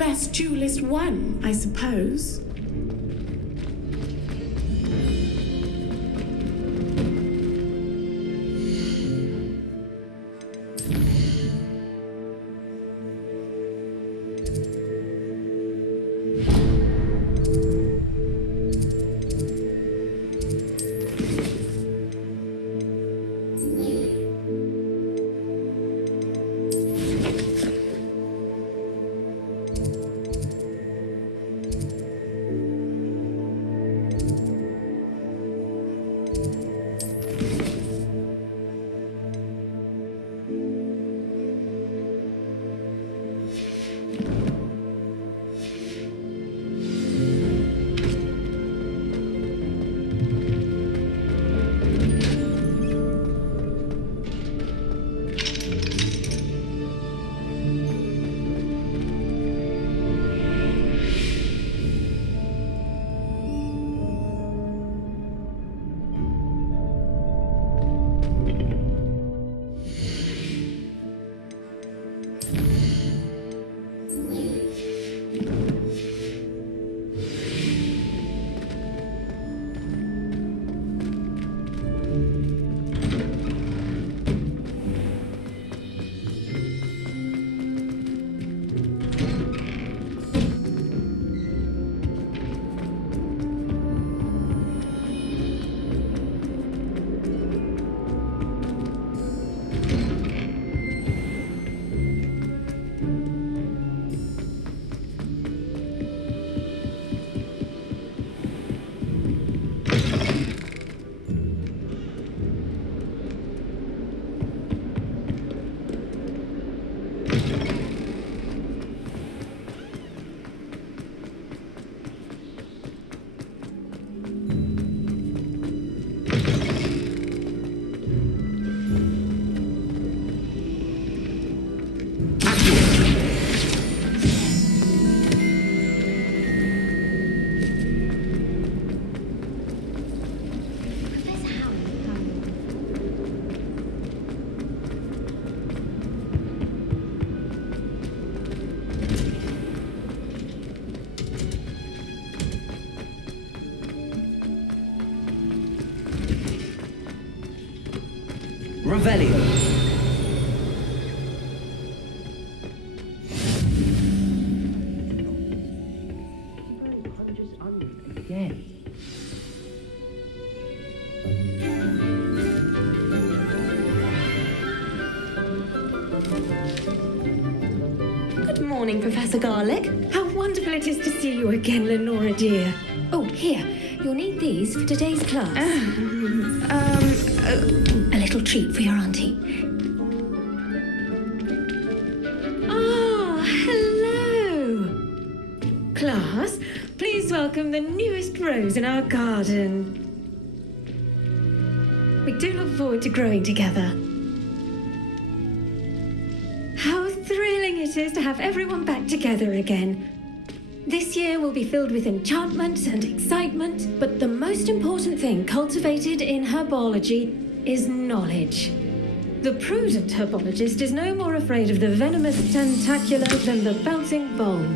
best duelist won, I suppose. Revelio. Again. Good morning, Professor Garlic. How wonderful it is to see you again, Lenora dear. Oh, here. You'll need these for today's class. A little treat for your auntie. Oh, hello. Class, please welcome the newest rose in our garden. We do look forward to growing together. How thrilling it is to have everyone back together again. This year will be filled with enchantment and excitement, but the most important thing cultivated in herbology is knowledge. The prudent herbologist is no more afraid of the venomous tentacula than the bouncing bulb.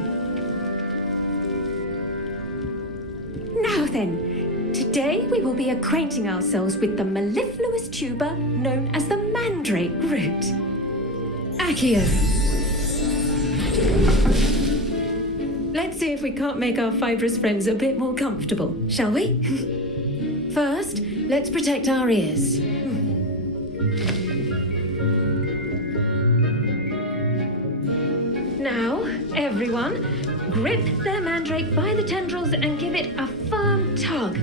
Now then, today we will be acquainting ourselves with the mellifluous tuber known as the mandrake root. Accio. Let's see if we can't make our fibrous friends a bit more comfortable, shall we? First, let's protect our ears. Now, everyone, grip their mandrake by the tendrils and give it a firm tug.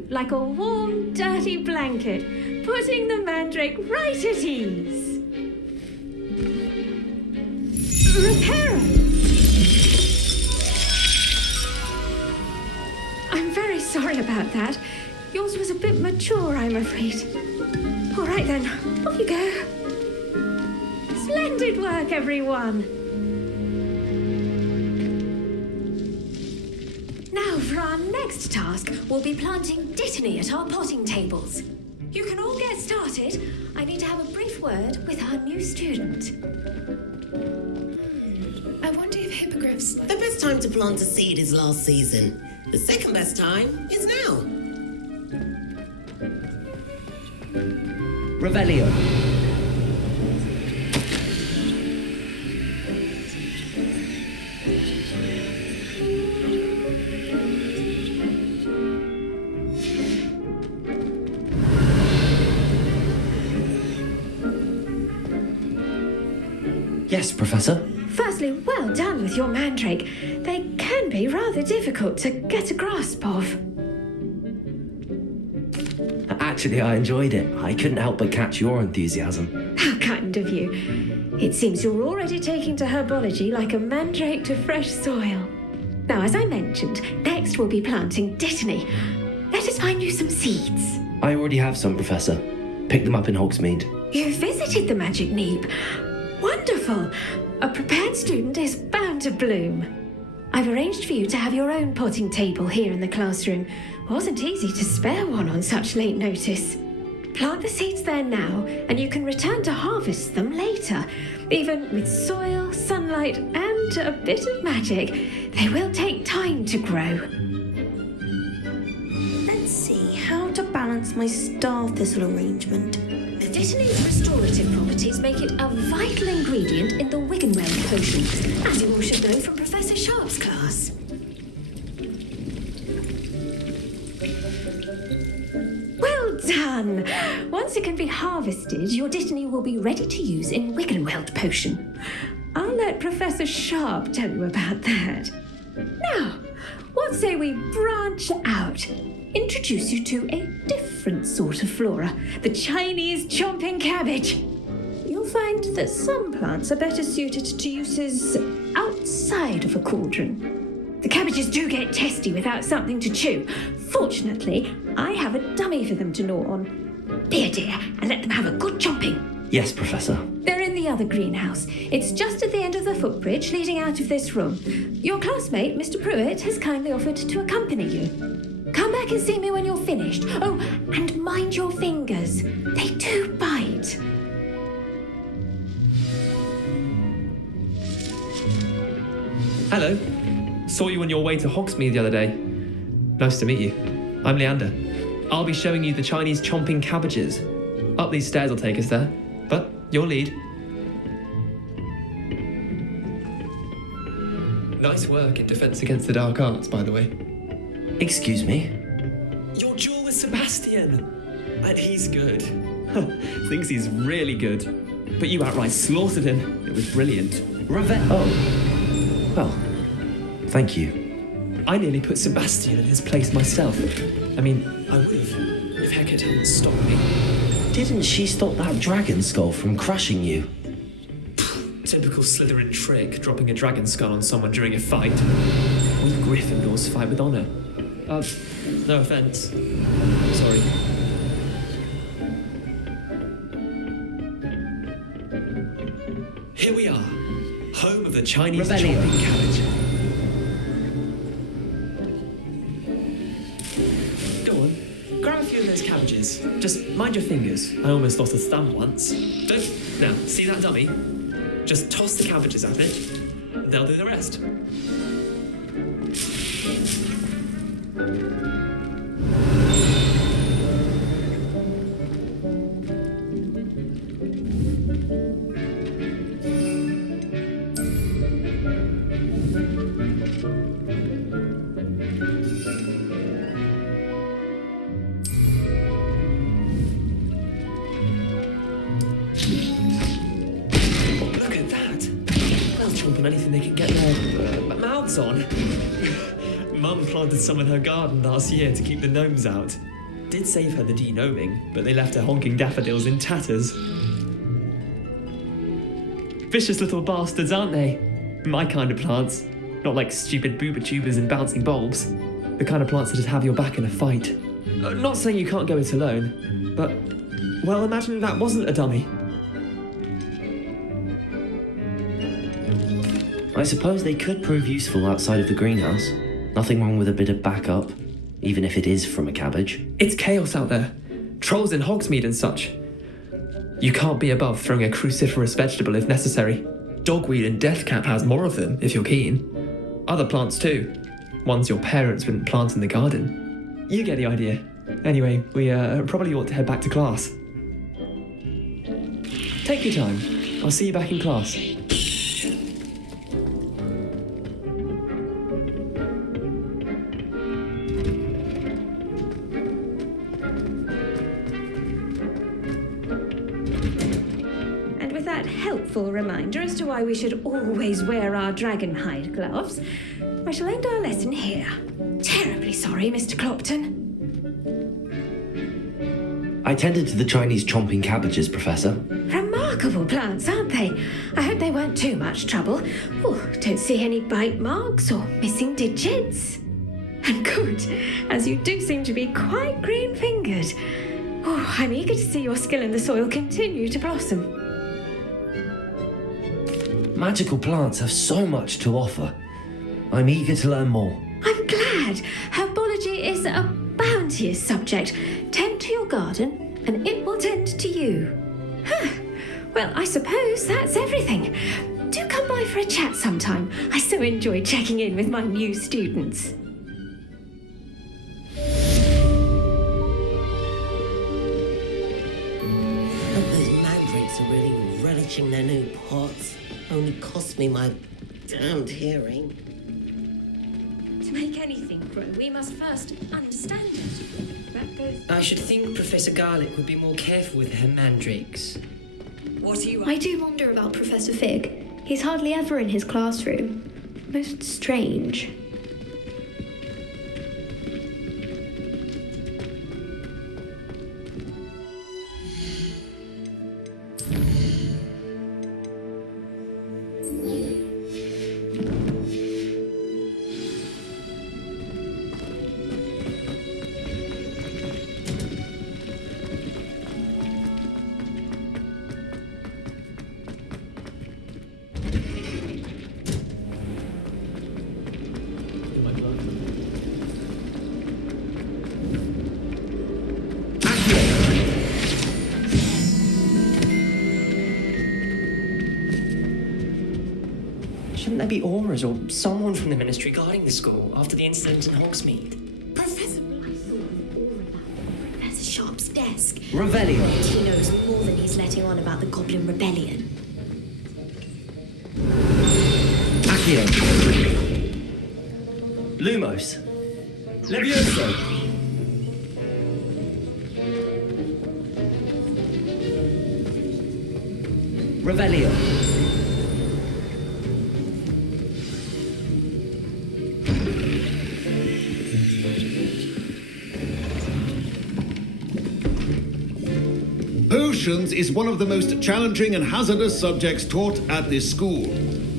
you like a warm, dirty blanket, putting the mandrake right at ease. Reparo! I'm very sorry about that. Yours was a bit mature, I'm afraid. All right then, off you go. Splendid work, everyone. Now for our next task, we'll be planting dittany at our potting tables. You can all get started. I need to have a brief word with our new student. I wonder if hippogriffs... The best time to plant a seed is last season. The second best time is now. Revelio. Yes, Professor. Firstly, well done with your mandrake. They can be rather difficult to get a grasp of. Actually, I enjoyed it. I couldn't help but catch your enthusiasm. How kind of you. It seems you're already taking to herbology like a mandrake to fresh soil. Now, as I mentioned, next we'll be planting dittany. Let us find you some seeds. I already have some, Professor. Picked them up in Hogsmeade. You visited the Magic Neep. Wonderful. A prepared student is bound to bloom. I've arranged for you to have your own potting table here in the classroom. Wasn't easy to spare one on such late notice. Plant the seeds there now, and you can return to harvest them later. Even with soil, sunlight, and a bit of magic, they will take time to grow. Let's see how to balance my star thistle arrangement. The dittany's restorative properties make it a vital ingredient in the Wiggenweld potion, as you all should know from Professor Sharp's class. Well done! Once it can be harvested, your dittany will be ready to use in Wiggenweld potion. I'll let Professor Sharp tell you about that. Now, what say we branch out? Introduce you to a different sort of flora, the Chinese chomping cabbage. You'll find that some plants are better suited to uses outside of a cauldron. The cabbages do get testy without something to chew. Fortunately, I have a dummy for them to gnaw on. Be a dear and let them have a good chomping. Yes, Professor. They're in the other greenhouse. It's just at the end of the footbridge leading out of this room. Your classmate, Mr. Pruitt, has kindly offered to accompany you. Come back and see me when you're finished. Oh, and mind your fingers. They do bite. Hello. Saw you on your way to Hogsmeade the other day. Nice to meet you. I'm Leander. I'll be showing you the Chinese chomping cabbages. Up these stairs will take us there. But your lead. Nice work in Defense Against the Dark Arts, by the way. Excuse me? Your duel with Sebastian! And he's good. Thinks he's really good. But you outright slaughtered him. It was brilliant. Oh. Well, thank you. I nearly put Sebastian in his place myself. I mean, I would have, if Hecate hadn't stopped me. Didn't she stop that dragon skull from crushing you? Typical Slytherin trick, dropping a dragon skull on someone during a fight. We Gryffindors fight with honour. No offence. Sorry. Here we are, home of the Chinese chomping cabbage. Go on, grab a few of those cabbages. Just mind your fingers. I almost lost a thumb once. Don't. Now, see that dummy? Just toss the cabbages at it. They'll do the rest. Look at that. They'll chomp on anything they can get their mouths on. Mum planted some in her garden last year to keep the gnomes out. Did save her the de-gnoming, but they left her honking daffodils in tatters. Vicious little bastards, aren't they? My kind of plants. Not like stupid booba tubers and bouncing bulbs. The kind of plants that just have your back in a fight. Not saying you can't go it alone, but, well, imagine that wasn't a dummy. I suppose they could prove useful outside of the greenhouse. Nothing wrong with a bit of backup, even if it is from a cabbage. It's chaos out there. Trolls in Hogsmeade and such. You can't be above throwing a cruciferous vegetable if necessary. Dogweed and deathcap has more of them, if you're keen. Other plants too. Ones your parents wouldn't plant in the garden. You get the idea. Anyway, we probably ought to head back to class. Take your time. I'll see you back in class. And with that helpful reminder as to why we should always wear our dragon hide gloves, I shall end our lesson here. Terribly sorry, Mr. Clopton. I tended to the Chinese chomping cabbages, Professor. Remarkable plants, aren't they? I hope they weren't too much trouble. Oh, don't see any bite marks or missing digits. And good, as you do seem to be quite green-fingered. Oh, I'm eager to see your skill in the soil continue to blossom. Magical plants have so much to offer. I'm eager to learn more. I'm glad. Herbology is a bounteous subject. Tend to your garden, and it will tend to you. Huh. Well, I suppose that's everything. Do come by for a chat sometime. I so enjoy checking in with my new students. Hope those mandrakes are really relishing their new pots. Only cost me my damned hearing. To make anything grow, we must first understand it. That goes... I should think Professor Garlick would be more careful with her mandrakes. What are you... I do wonder about Professor Fig. He's hardly ever in his classroom. Most strange. Shouldn't there be auras or someone from the ministry guarding the school after the incident in Hogsmeade? Professor, I saw all about Professor Sharp's desk. Revelio. He knows more than he's letting on about the Goblin Rebellion. Accio. Lumos. Levioso. Revelio. Potions is one of the most challenging and hazardous subjects taught at this school.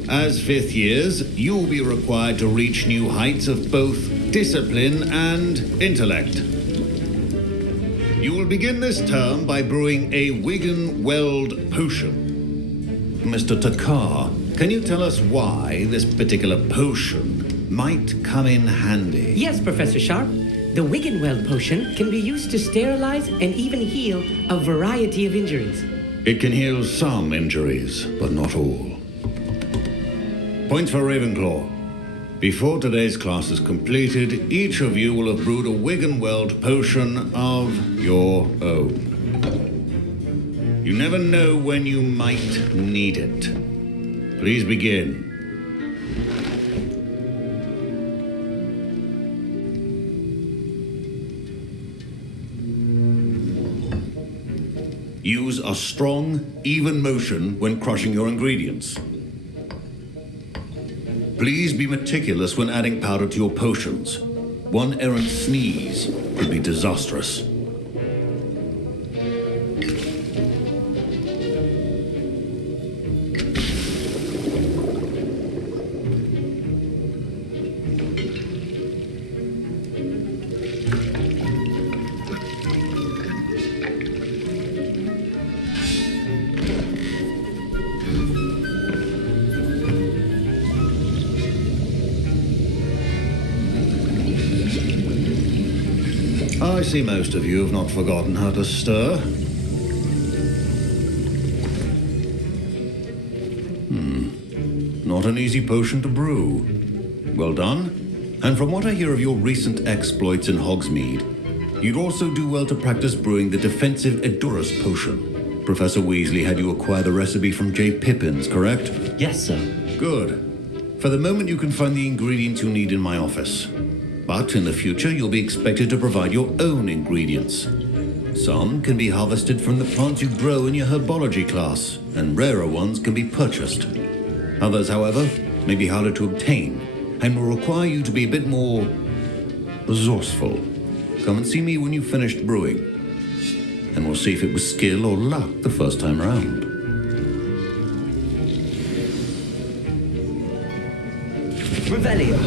As fifth years, you'll be required to reach new heights of both discipline and intellect. You will begin this term by brewing a Wigan-Weld potion. Mr. Takar, can you tell us why this particular potion might come in handy? Yes, Professor Sharp. The Wigan-Weld potion can be used to sterilize and even heal a variety of injuries. It can heal some injuries, but not all. Points for Ravenclaw. Before today's class is completed, each of you will have brewed a Wigan-Weld potion of your own. You never know when you might need it. Please begin. Use a strong, even motion when crushing your ingredients. Please be meticulous when adding powder to your potions. One errant sneeze could be disastrous. I see most of you have not forgotten how to stir. Not an easy potion to brew. Well done. And from what I hear of your recent exploits in Hogsmeade, you'd also do well to practice brewing the defensive Edurus potion. Professor Weasley had you acquire the recipe from J. Pippins, correct? Yes, sir. Good. For the moment, you can find the ingredients you need in my office. But in the future, you'll be expected to provide your own ingredients. Some can be harvested from the plants you grow in your Herbology class, and rarer ones can be purchased. Others, however, may be harder to obtain, and will require you to be a bit more resourceful. Come and see me when you've finished brewing, and we'll see if it was skill or luck the first time around. Revelio.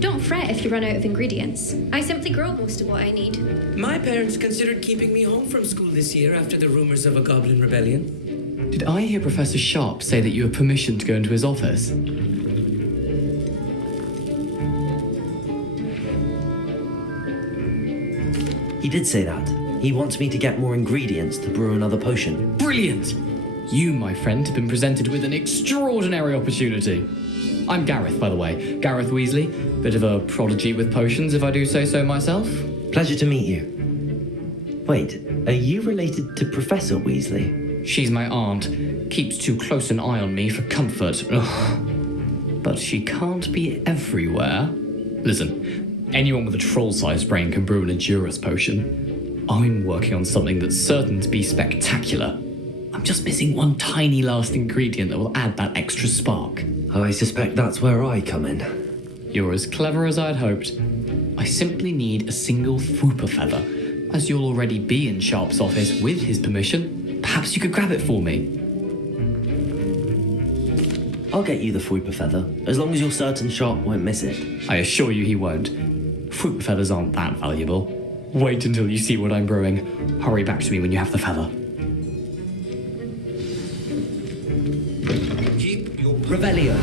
Don't fret if you run out of ingredients. I simply grow most of what I need. My parents considered keeping me home from school this year after the rumors of a goblin rebellion. Did I hear Professor Sharp say that you have permission to go into his office? He did say that. He wants me to get more ingredients to brew another potion. Brilliant! You, my friend, have been presented with an extraordinary opportunity. I'm Gareth, by the way. Gareth Weasley. Bit of a prodigy with potions, if I do say so myself. Pleasure to meet you. Wait, are you related to Professor Weasley? She's my aunt. Keeps too close an eye on me for comfort. Ugh. But she can't be everywhere. Listen, anyone with a troll-sized brain can brew an Edurus potion. I'm working on something that's certain to be spectacular. I'm just missing one tiny last ingredient that will add that extra spark. I suspect that's where I come in. You're as clever as I'd hoped. I simply need a single Fwooper feather. As you'll already be in Sharp's office with his permission, perhaps you could grab it for me. I'll get you the Fwooper feather, as long as you're certain Sharp won't miss it. I assure you he won't. Fwooper feathers aren't that valuable. Wait until you see what I'm brewing. Hurry back to me when you have the feather. Keep your Revelio.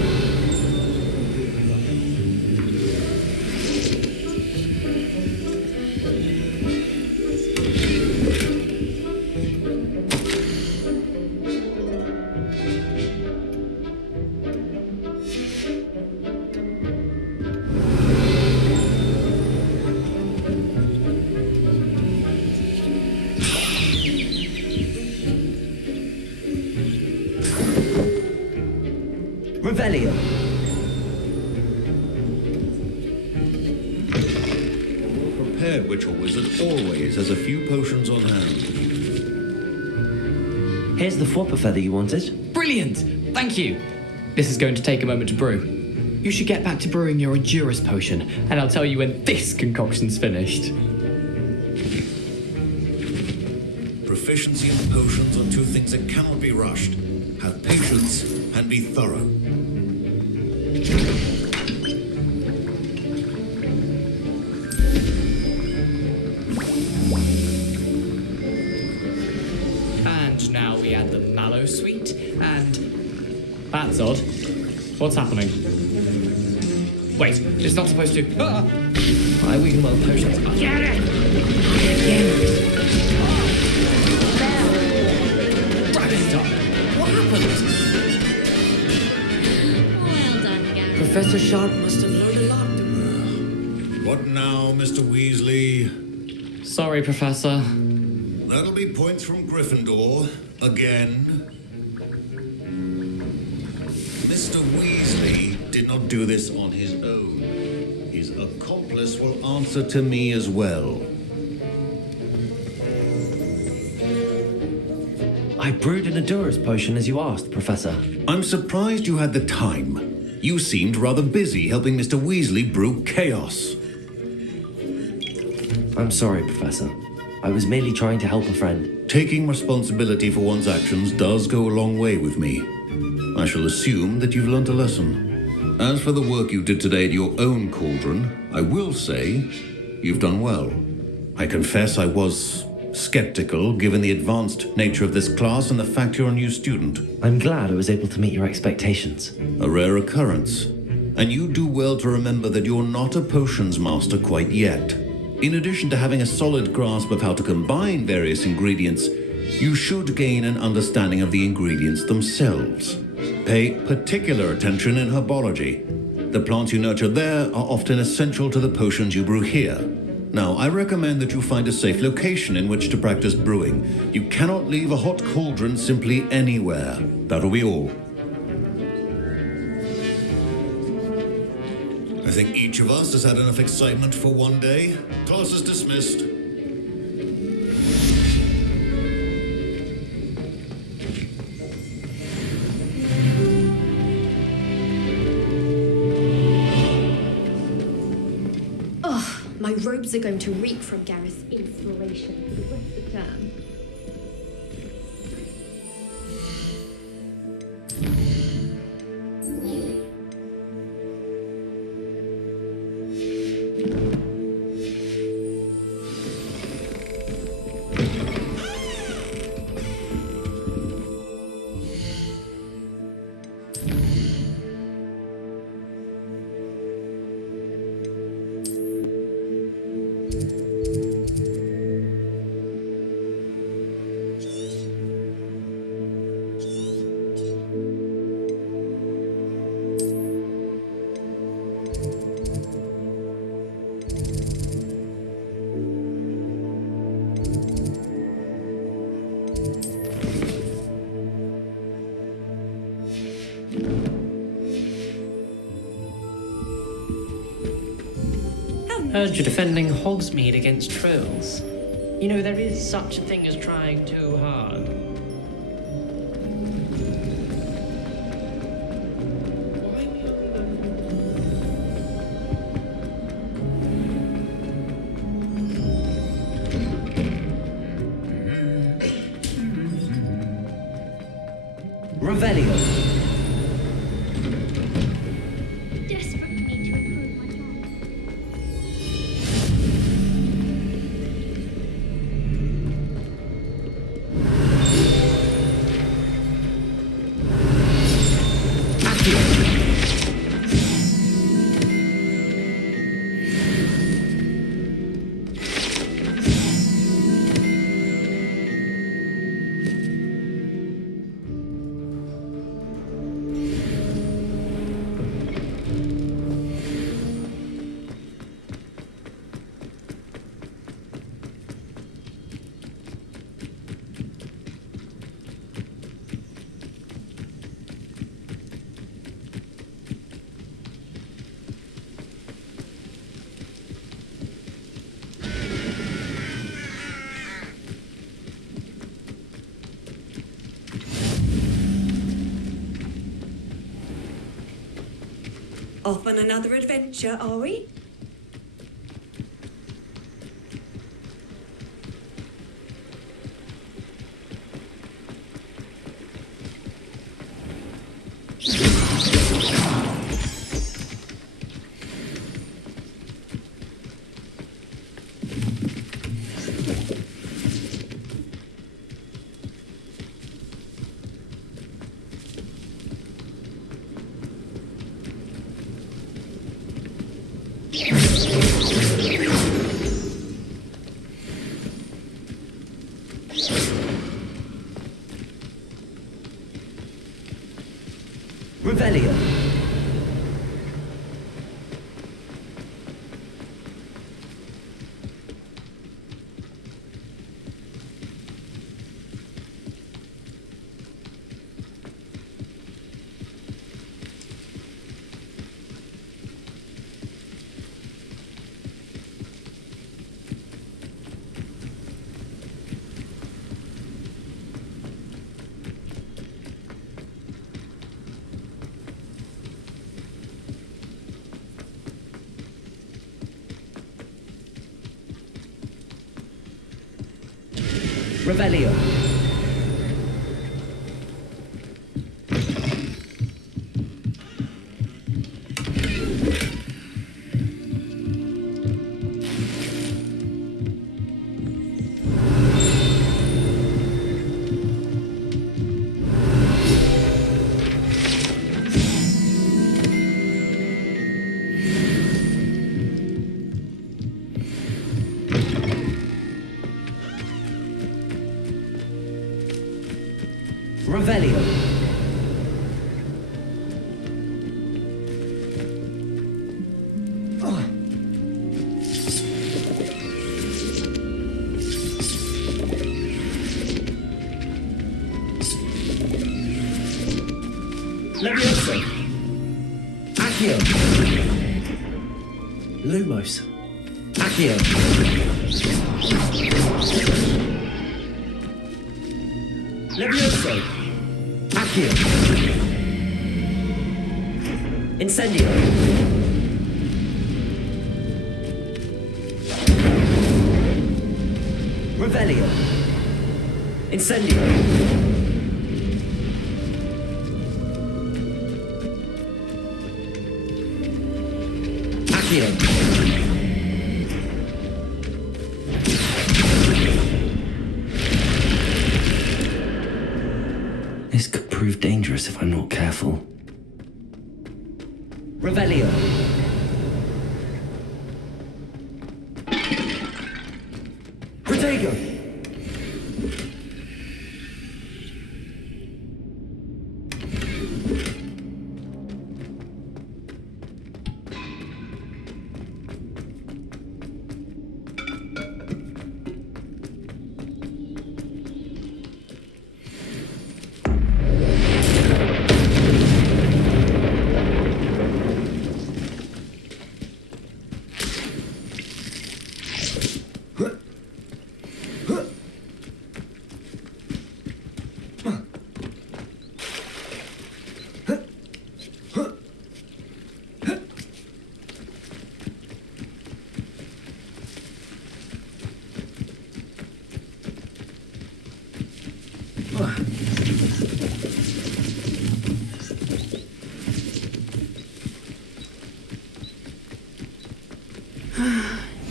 Revelio. prepared witch or wizard always has a few potions on hand. Here's the Fwooper feather you wanted. Brilliant! Thank you. This is going to take a moment to brew. You should get back to brewing your Edurus potion, and I'll tell you when this concoction's finished. Proficiency in potions are two things that cannot be rushed. Have patience and be thorough. And now we add the mallow sweet, and... That's odd. What's happening? Wait, it's not supposed to... Ah! My Wiggenweld potions. Get it! What happened? Well done, Gary. Professor Sharp must have learned a lot. What now, Mr. Weasley? Sorry, Professor. That'll be points from Gryffindor. Again. Mr. Weasley did not do this on his own. His accomplice will answer to me as well. I brewed an endurance potion as you asked, Professor. I'm surprised you had the time. You seemed rather busy helping Mr. Weasley brew chaos. I'm sorry, Professor. I was merely trying to help a friend. Taking responsibility for one's actions does go a long way with me. I shall assume that you've learnt a lesson. As for the work you did today at your own cauldron, I will say you've done well. I confess I was skeptical given the advanced nature of this class and the fact you're a new student. I'm glad I was able to meet your expectations. A rare occurrence. And you do well to remember that you're not a potions master quite yet. In addition to having a solid grasp of how to combine various ingredients, you should gain an understanding of the ingredients themselves. Pay particular attention in herbology. The plants you nurture there are often essential to the potions you brew here. Now, I recommend that you find a safe location in which to practice brewing. You cannot leave a hot cauldron simply anywhere. That'll be all. I think each of us has had enough excitement for one day. Class is dismissed. My robes are going to reek from Gareth's inspiration for the rest of the term. Heard you're defending Hogsmeade against trolls. You know, there is such a thing as trying too hard. Revelio. Off on another adventure, are we? Revelio. Revelio. Revelio. Levioso. Accio. Lumos. Accio. Levioso. Accio. Incendio. Revelio. Incendio. Accio. This could prove dangerous if I'm not careful. Revelio. Protego.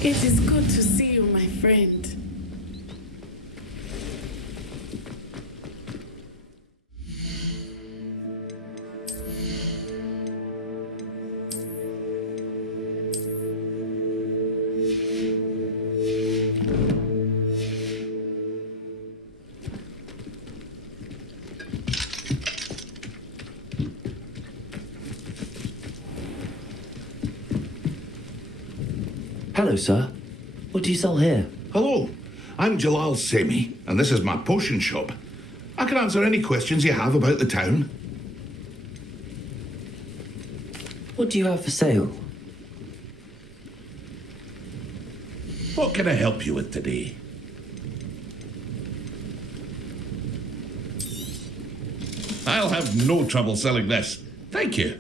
It is good to see you, my friend. Hello, sir. What do you sell here? Hello, I'm Jalal Semi, and this is my potion shop. I can answer any questions you have about the town. What do you have for sale? What can I help you with today? I'll have no trouble selling this. Thank you.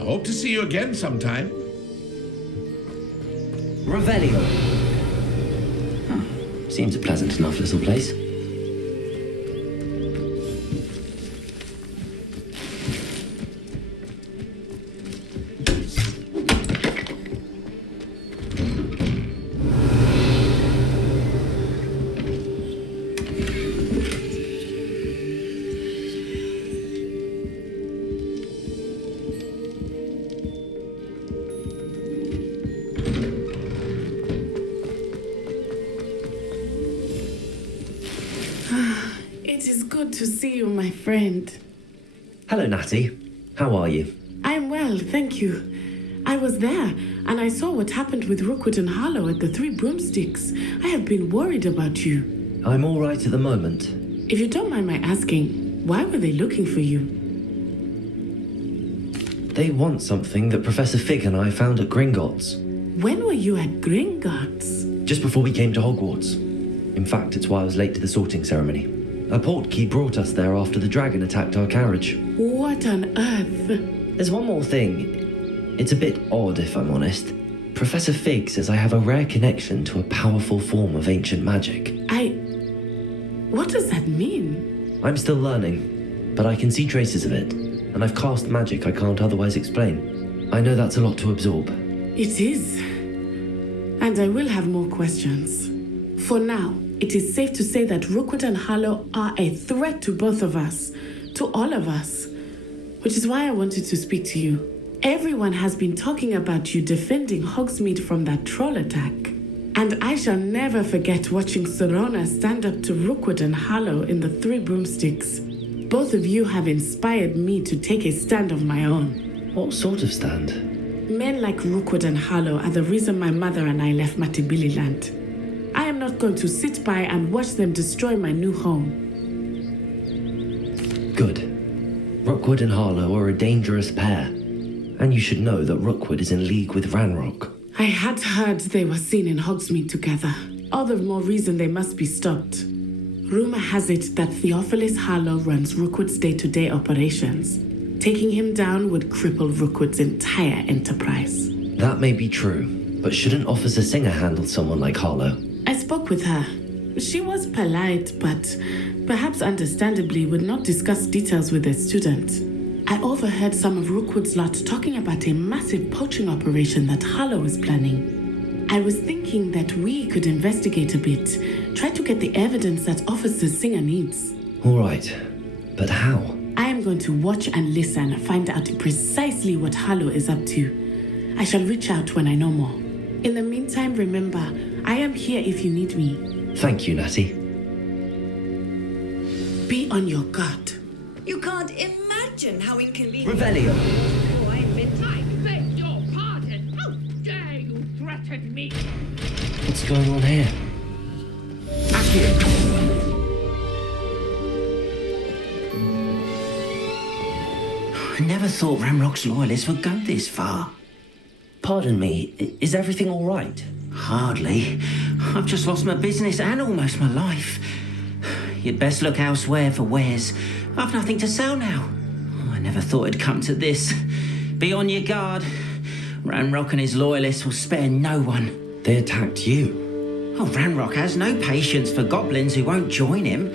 Hope to see you again sometime. Revelio. Seems a pleasant enough little place. It is good to see you, my friend. Hello, Natty. How are you? I am well, thank you. I was there, and I saw what happened with Rookwood and Harlow at the Three Broomsticks. I have been worried about you. I'm all right at the moment. If you don't mind my asking, why were they looking for you? They want something that Professor Fig and I found at Gringotts. When were you at Gringotts? Just before we came to Hogwarts. In fact, it's why I was late to the sorting ceremony. A portkey brought us there after the dragon attacked our carriage. What on earth? There's one more thing. It's a bit odd, if I'm honest. Professor Fig says I have a rare connection to a powerful form of ancient magic. What does that mean? I'm still learning, but I can see traces of it, and I've cast magic I can't otherwise explain. I know that's a lot to absorb. It is. And I will have more questions. For now, it is safe to say that Rookwood and Harlow are a threat to both of us, to all of us, which is why I wanted to speak to you. Everyone has been talking about you defending Hogsmeade from that troll attack. And I shall never forget watching Serona stand up to Rookwood and Harlow in the Three Broomsticks. Both of you have inspired me to take a stand of my own. What sort of stand? Men like Rookwood and Harlow are the reason my mother and I left Matibililand. I am not going to sit by and watch them destroy my new home. Good. Rookwood and Harlow are a dangerous pair. And you should know that Rookwood is in league with Ranrock. I had heard they were seen in Hogsmeade together. All the more reason they must be stopped. Rumor has it that Theophilus Harlow runs Rookwood's day-to-day operations. Taking him down would cripple Rookwood's entire enterprise. That may be true, but shouldn't Officer Singer handle someone like Harlow? I spoke with her. She was polite, but perhaps understandably would not discuss details with a student. I overheard some of Rookwood's lot talking about a massive poaching operation that Harlow is planning. I was thinking that we could investigate a bit, try to get the evidence that Officer Singer needs. All right, but how? I am going to watch and listen, find out precisely what Harlow is up to. I shall reach out when I know more. In the meantime, remember, I am here if you need me. Thank you, Natty. Be on your guard. You can't imagine how inconvenient... Revelio! Oh, I beg your pardon. How dare you threaten me? What's going on here? I never thought Ranrock's loyalists would go this far. Pardon me, is everything all right? Hardly. I've just lost my business and almost my life. You'd best look elsewhere for wares. I've nothing to sell now. I never thought it'd come to this. Be on your guard. Ranrock and his loyalists will spare no one. They attacked you. Oh, Ranrock has no patience for goblins who won't join him.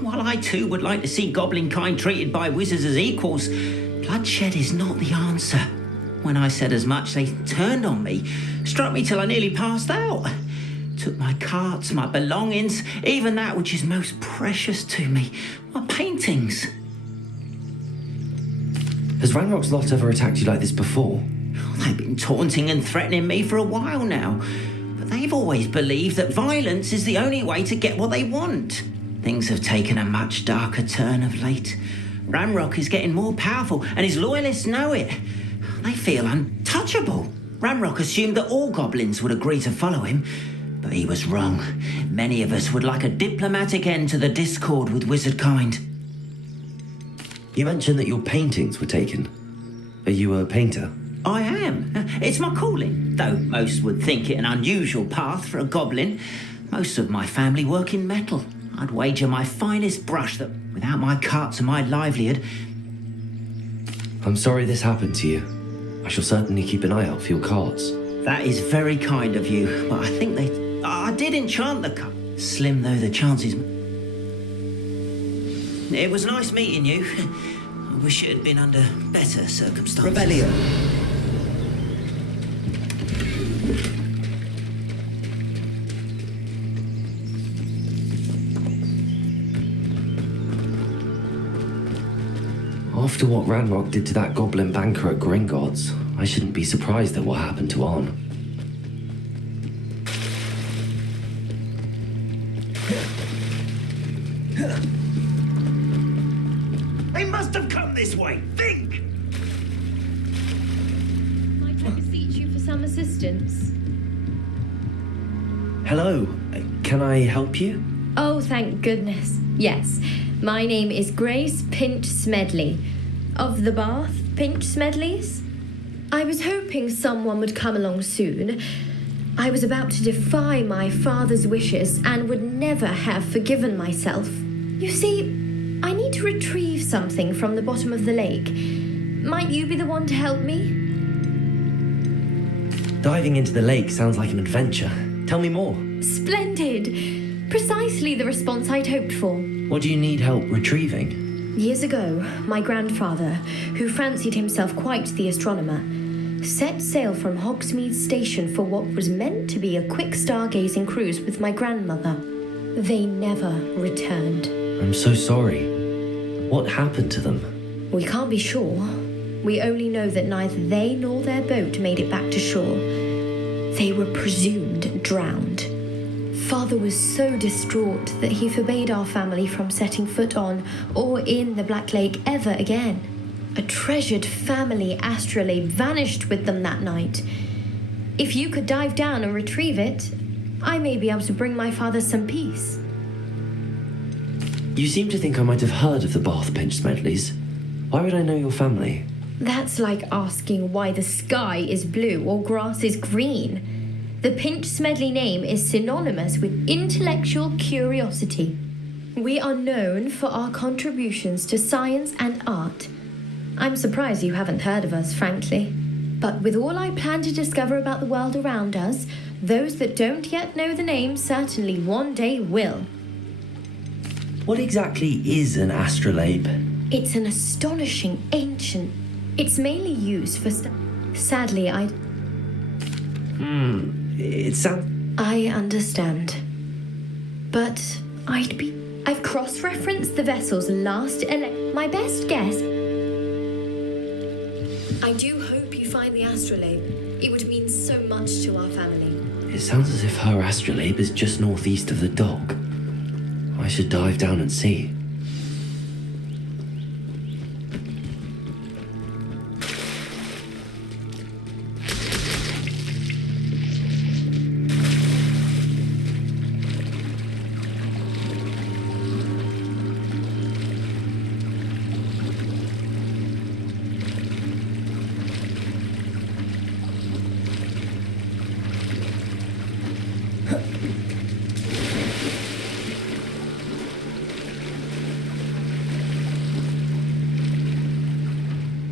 While I too would like to see goblin kind treated by wizards as equals, bloodshed is not the answer. When I said as much, they turned on me, struck me till I nearly passed out. Took my carts, my belongings, even that which is most precious to me, my paintings. Has Ranrock's lot ever attacked you like this before? They've been taunting and threatening me for a while now, but they've always believed that violence is the only way to get what they want. Things have taken a much darker turn of late. Ranrock is getting more powerful, and his loyalists know it. They feel untouchable. Ranrock assumed that all goblins would agree to follow him, but he was wrong. Many of us would like a diplomatic end to the discord with wizard kind. You mentioned that your paintings were taken. Are you a painter? I am. It's my calling, though most would think it an unusual path for a goblin. Most of my family work in metal. I'd wager my finest brush that without my carts and my livelihood... I'm sorry this happened to you. I shall certainly keep an eye out for your carts. That is very kind of you, but I think I did enchant the cup. Slim though the chances... It was nice meeting you. I wish it had been under better circumstances. Rebellion. After what Ranrock did to that goblin banker at Gringotts, I shouldn't be surprised at what happened to Arn. They must have come this way. Think! beseech you for some assistance? Hello, can I help you? Oh, thank goodness. Yes, my name is Grace Pinch Smedley, of the Bath Pinch Smedleys. I was hoping someone would come along soon. I was about to defy my father's wishes and would never have forgiven myself. You see, I need to retrieve something from the bottom of the lake. Might you be the one to help me? Diving into the lake sounds like an adventure. Tell me more. Splendid! Precisely the response I'd hoped for. What do you need help retrieving? Years ago, my grandfather, who fancied himself quite the astronomer, set sail from Hogsmeade Station for what was meant to be a quick stargazing cruise with my grandmother. They never returned. I'm so sorry. What happened to them? We can't be sure. We only know that neither they nor their boat made it back to shore. They were presumed drowned. Father was so distraught that he forbade our family from setting foot on or in the Black Lake ever again. A treasured family astrolabe vanished with them that night. If you could dive down and retrieve it, I may be able to bring my father some peace. You seem to think I might have heard of the Bath Pinch Smedleys. Why would I know your family? That's like asking why the sky is blue or grass is green. The Pinch Smedley name is synonymous with intellectual curiosity. We are known for our contributions to science and art. I'm surprised you haven't heard of us, frankly. But with all I plan to discover about the world around us, those that don't yet know the name certainly one day will. What exactly is an astrolabe? It's an astonishing ancient. It's mainly used for Sadly, It sounds... I understand. But I've cross-referenced the vessel's last my best guess. I do hope you find the astrolabe. It would mean so much to our family. It sounds as if her astrolabe is just northeast of the dock. I should dive down and see.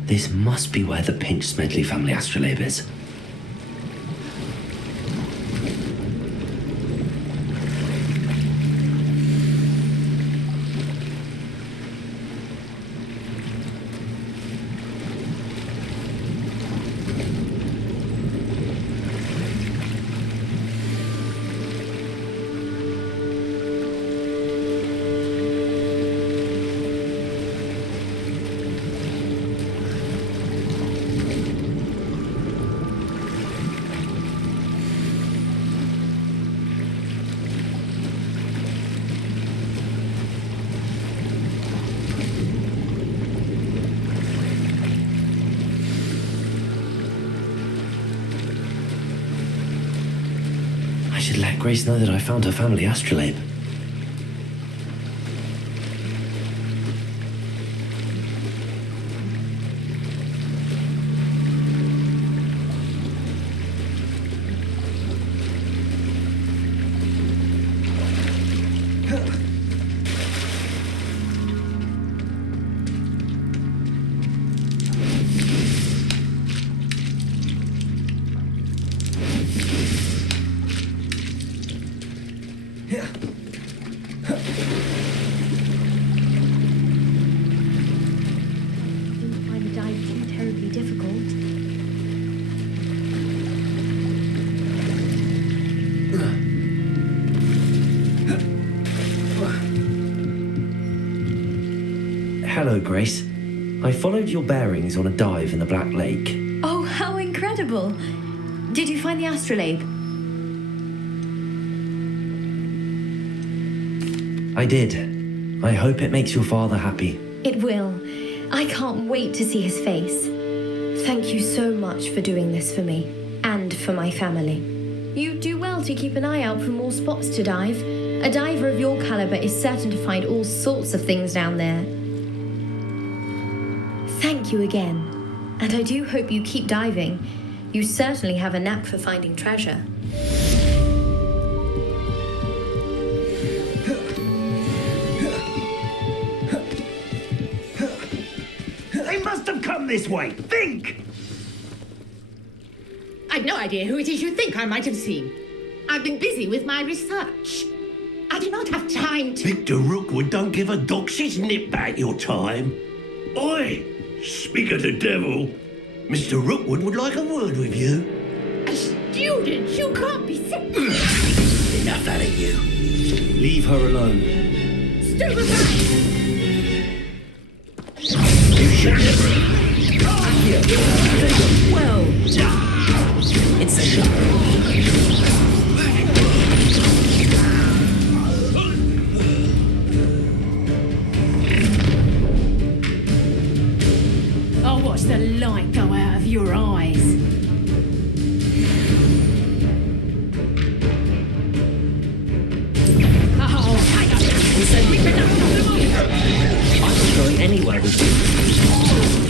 This must be where the Pinch Smedley family astrolabe is. I should let Grace know that I found her family astrolabe. Didn't find the dive too terribly difficult. Hello, Grace. I followed your bearings on a dive in the Black Lake. Oh, how incredible! Did you find the astrolabe? I did. I hope it makes your father happy. It will. I can't wait to see his face. Thank you so much for doing this for me, and for my family. You do well to keep an eye out for more spots to dive. A diver of your caliber is certain to find all sorts of things down there. Thank you again, and I do hope you keep diving. You certainly have a knack for finding treasure. They must have come this way. Think! I've no idea who it is you think I might have seen. I've been busy with my research. I do not have time to... Victor Rookwood don't give a doxy's nip back your time. Oi! Speak of the devil. Mr. Rookwood would like a word with you. A student? You can't be sick. Enough out of you. Leave her alone. Still aside! You should never... Well, it's a shot. I'll watch the light go out of your eyes. Oh, hang on. We've been up. I'm not going anywhere with you.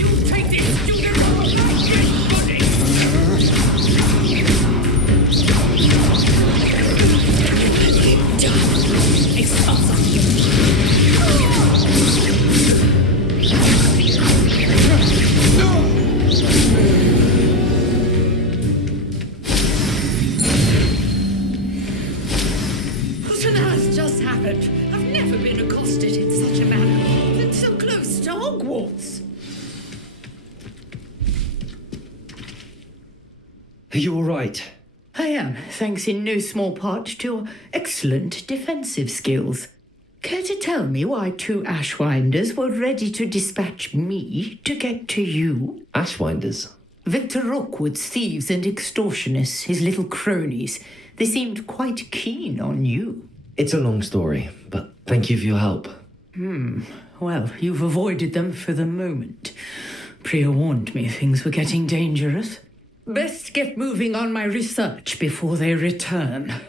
You take this student from everybody! What on earth just happened? I've never been accosted in such a manner. It's so close to Hogwarts. Are you all right? I am, thanks in no small part to your excellent defensive skills. Care to tell me why 2 Ashwinders were ready to dispatch me to get to you? Ashwinders? Victor Rookwood's thieves and extortionists, his little cronies. They seemed quite keen on you. It's a long story, but thank you for your help. Well, you've avoided them for the moment. Priya warned me things were getting dangerous. Best get moving on my research before they return.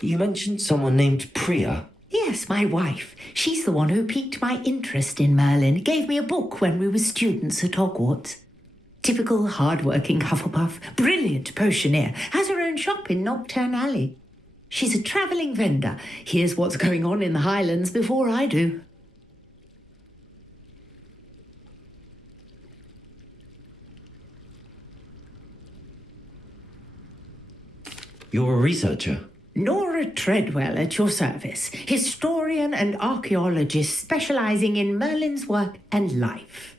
You mentioned someone named Priya. Yes, my wife. She's the one who piqued my interest in Merlin. Gave me a book when we were students at Hogwarts. Typical hard-working Hufflepuff. Brilliant potioneer. Has her own shop in Nocturne Alley. She's a travelling vendor. Hears what's going on in the Highlands before I do. You're a researcher? Nora Treadwell at your service. Historian and archaeologist specialising in Merlin's work and life.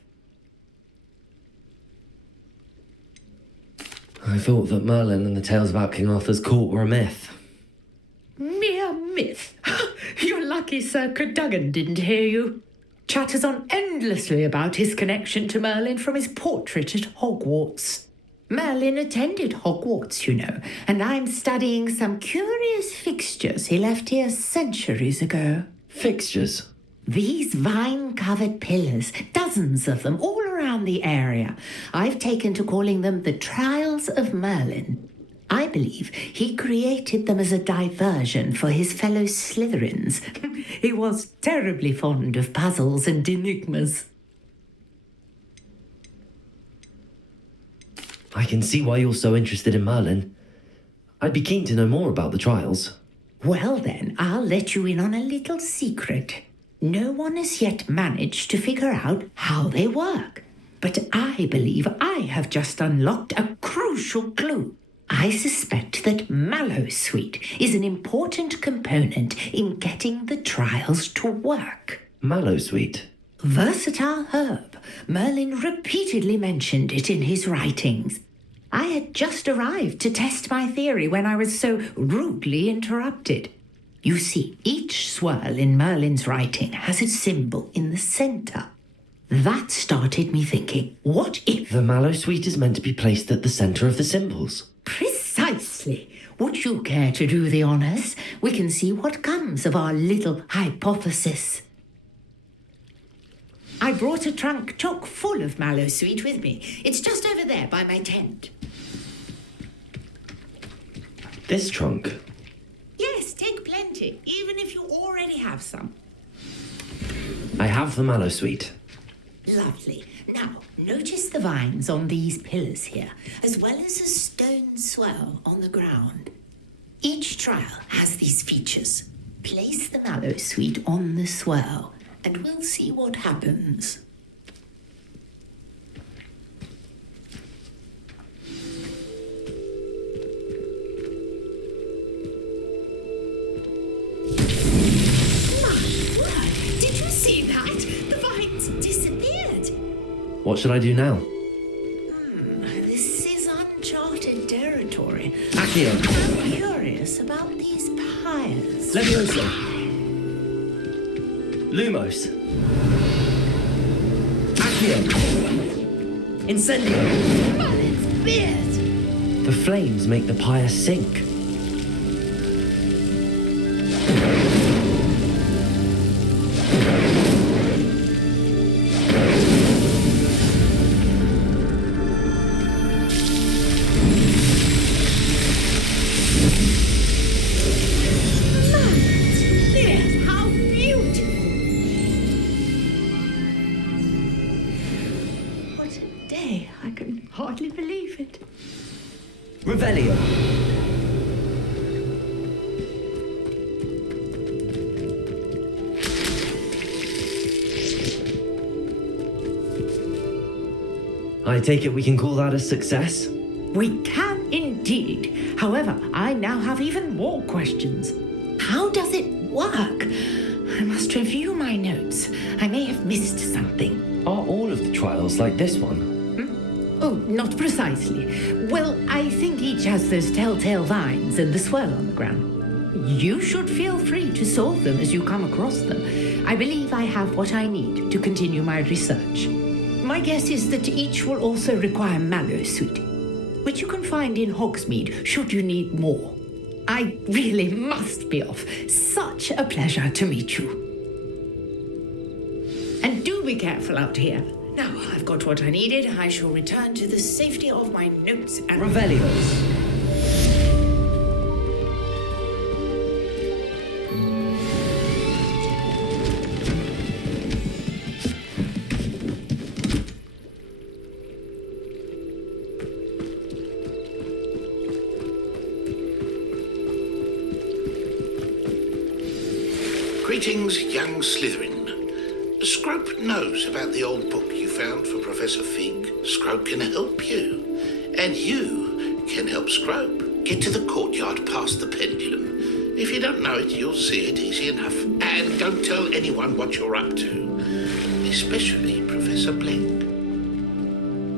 I thought that Merlin and the tales about King Arthur's court were a myth. Mere myth. You're lucky Sir Cadogan didn't hear you. Chatters on endlessly about his connection to Merlin from his portrait at Hogwarts. Merlin attended Hogwarts, you know, and I'm studying some curious fixtures he left here centuries ago. Fixtures? These vine-covered pillars, dozens of them, all around the area. I've taken to calling them the Trials of Merlin. I believe he created them as a diversion for his fellow Slytherins. He was terribly fond of puzzles and enigmas. I can see why you're so interested in Merlin. I'd be keen to know more about the trials. Well then, I'll let you in on a little secret. No one has yet managed to figure out how they work. But I believe I have just unlocked a crucial clue. I suspect that Mallowsweet is an important component in getting the trials to work. Mallowsweet? Versatile herb. Merlin repeatedly mentioned it in his writings. I had just arrived to test my theory when I was so rudely interrupted. You see, each swirl in Merlin's writing has a symbol in the centre. That started me thinking, what if... The Mallowsweet is meant to be placed at the centre of the symbols. Precisely. Would you care to do the honours? We can see what comes of our little hypothesis. I brought a trunk chock full of mallow sweet with me. It's just over there by my tent. This trunk? Yes, take plenty, even if you already have some. I have the mallow sweet. Lovely. Now, notice the vines on these pillars here, as well as a stone swell on the ground. Each trial has these features. Place the mallow sweet on the swell, and we'll see what happens. Did you see that? The vines disappeared. What should I do now? This is uncharted territory. Accio! I'm curious about these pyres. Levioso! Lumos! Accio! Incendio! But it's beard! The flames make the pyre sink. Hardly believe it. Revelio. I take it we can call that a success? We can indeed. However, I now have even more questions. How does it work? I must review my notes. I may have missed something. Are all of the trials like this one? Oh, not precisely. Well, I think each has those telltale vines and the swirl on the ground. You should feel free to solve them as you come across them. I believe I have what I need to continue my research. My guess is that each will also require mallow sweet, which you can find in Hogsmeade should you need more. I really must be off. Such a pleasure to meet you. And do be careful out here. Now I've got what I needed, I shall return to the safety of my notes and... Revelios. Greetings, young Slytherin. Scrope knows about the old book you found for Professor Fig. Scrope can help you. And you can help Scrope get to the courtyard past the pendulum. If you don't know it, you'll see it easy enough. And don't tell anyone what you're up to. Especially Professor Blink.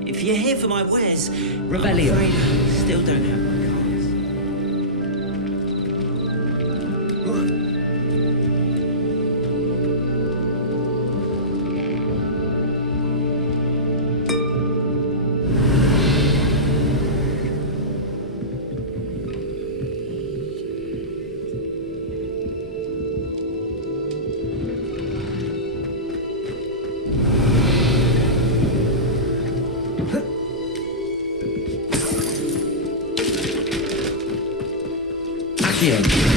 If you're here for my wares, Revelio. I'm afraid I still don't have my cards. Accio.